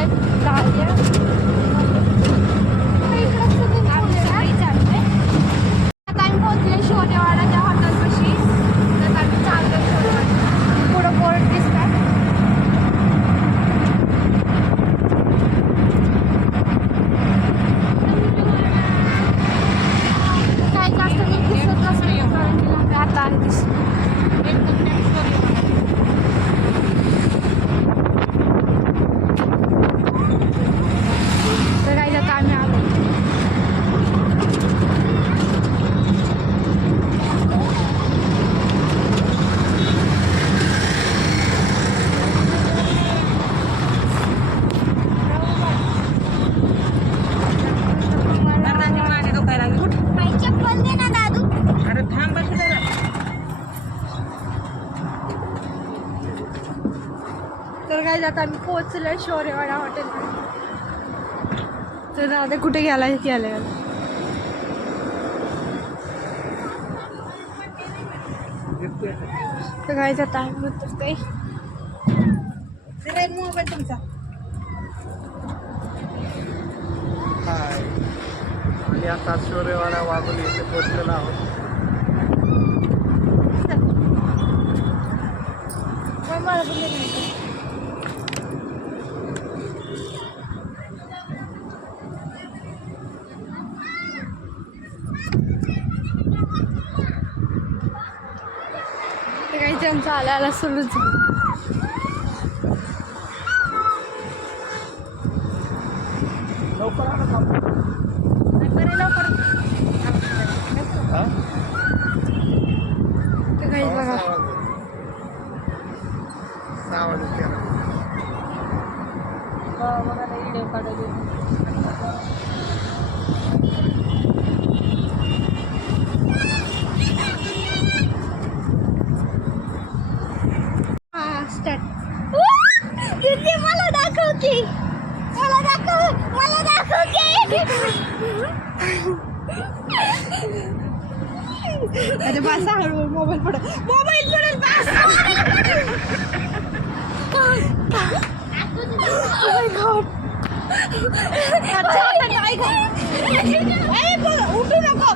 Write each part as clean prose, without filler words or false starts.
चाललाय गाड्या आता आम्ही पोहोचले शोनेवाडा त्या हॉटेलपाशी. तर आम्ही चाललो पुढं बोर्ड दिसतात. काय जास्त नीट दिसत नसतं कारण आता आहे दिसत. तर काय जातं आम्ही आलो. तर काय जातं आम्ही पोहोचलोय शौर्यवाडा हॉटेलमध्ये. तर आता कुठे गेला हे केलं. तर काय जातं आम्ही उतरते. मोबाईल तुमचा आणि आता शौर्यवाडा वाघोली इथे पोहोचलेलो आहोत. मला पण काही आमचं आल्याला सुरूच. लवकर आलं बरे लवकर ते काही बघा 6 वाजता बघा व्हिडिओ काढले. मला दाखव की मला दाखव की अरे बस हळू मोबाईल पडेल बस. उठू नको.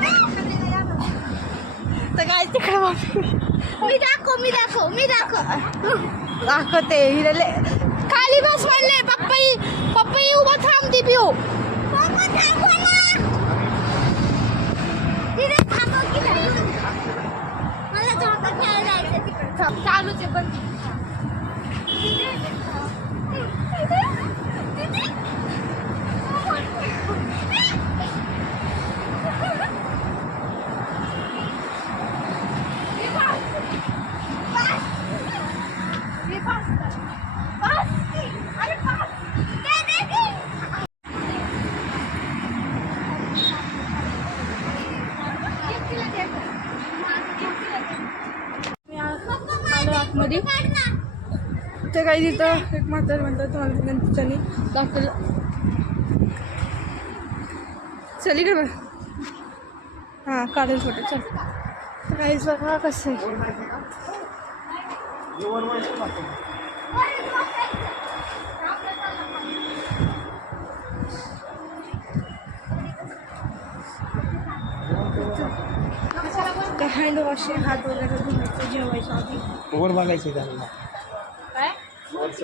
तर काय तिकडे मी दाखवते हिरले खाली बस म्हणले. पप्पा उभा थांब ती पिऊ. चालूच आहे पण आतमध्ये. ते काही तिथं एक म्हातार म्हणतात तुम्हाला नंतर चली दाखवलं. चल इकडे बघ. हां काढेल फोटो चल. तर काहीच बघा कसं आहे. ते हँड वॉश हात वगैरे धुवायचं जेवायच्या आधी. वर बघायचं त्यांना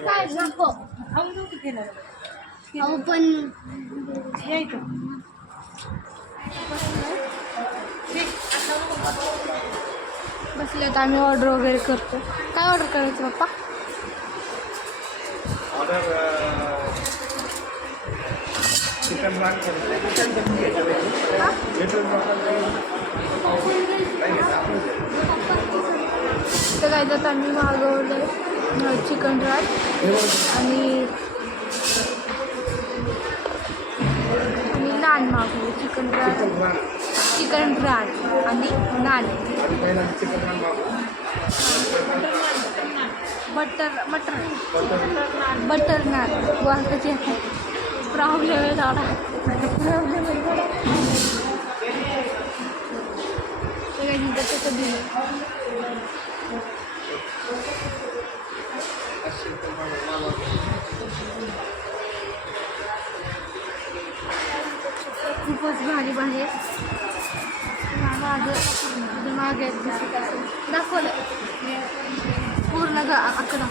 काय नको पण यायचं. बसले तर आम्ही ऑर्डर वगैरे करतो. काय ऑर्डर करायचं पप्पा? चिकन तर काय जात आम्ही मागवलं चिकन राय आणि नान मागवले. चिकन फ्राय आणि नान बटर नान वाजताचे प्रॉब्लेम आहे थोडा. त्याचं दिलं भारी बाहेर मागं मागे दिसत असेल दाखवलं पूर्ण आकडा.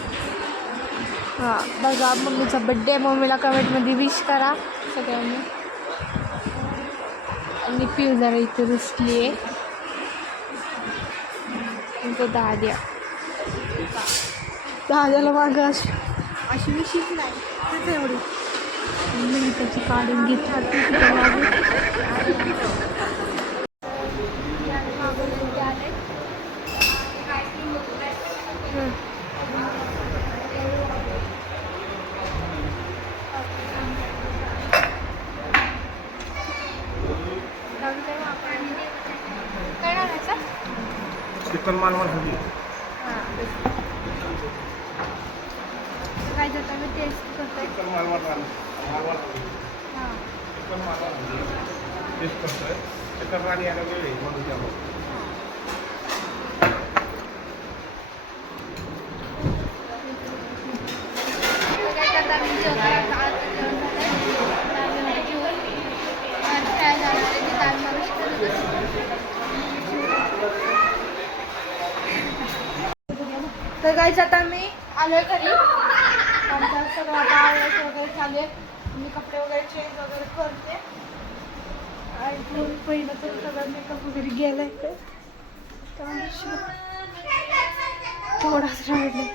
हां बघा मम्मीचा बड्डे. मम्मीला कमेंटमध्ये विश करा सगळ्यांनी. आणि पिऊ जरा इथे रुसली आहे. तो दाद्याला मागं अशी विशीच नाही एवढी मी त्याची काढून घेतली. चिकन मालवण हल्ली काय जाता मी टेस्ट करतोय. चिकन मालवण हां चिकन मालवण हल्ली टेस्ट करतोय. चिकन राणी यायला वेळ आहे म्हणून त्यामुळे. तर गाईच आता मी आलोय घरी. आमचा सगळं आवडत वगैरे चालू आहे. मी कपडे वगैरे चेंज वगैरे करते. आणि पहिलं तर सगळं मेकअप वगैरे गेलाय तर थोडाच राहिलं.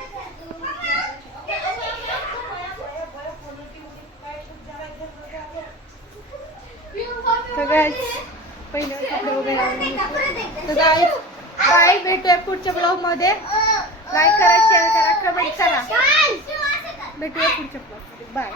तर गाईच पहिलं कपडे वगैरे आवडले. तर गाईच बाय. भेटूया पुढच्या ब्लॉगमध्ये. लाईक करा, शेअर करा, कमेंट करा. भेटूया पुढच्या ब्लॉगमध्ये. बाय.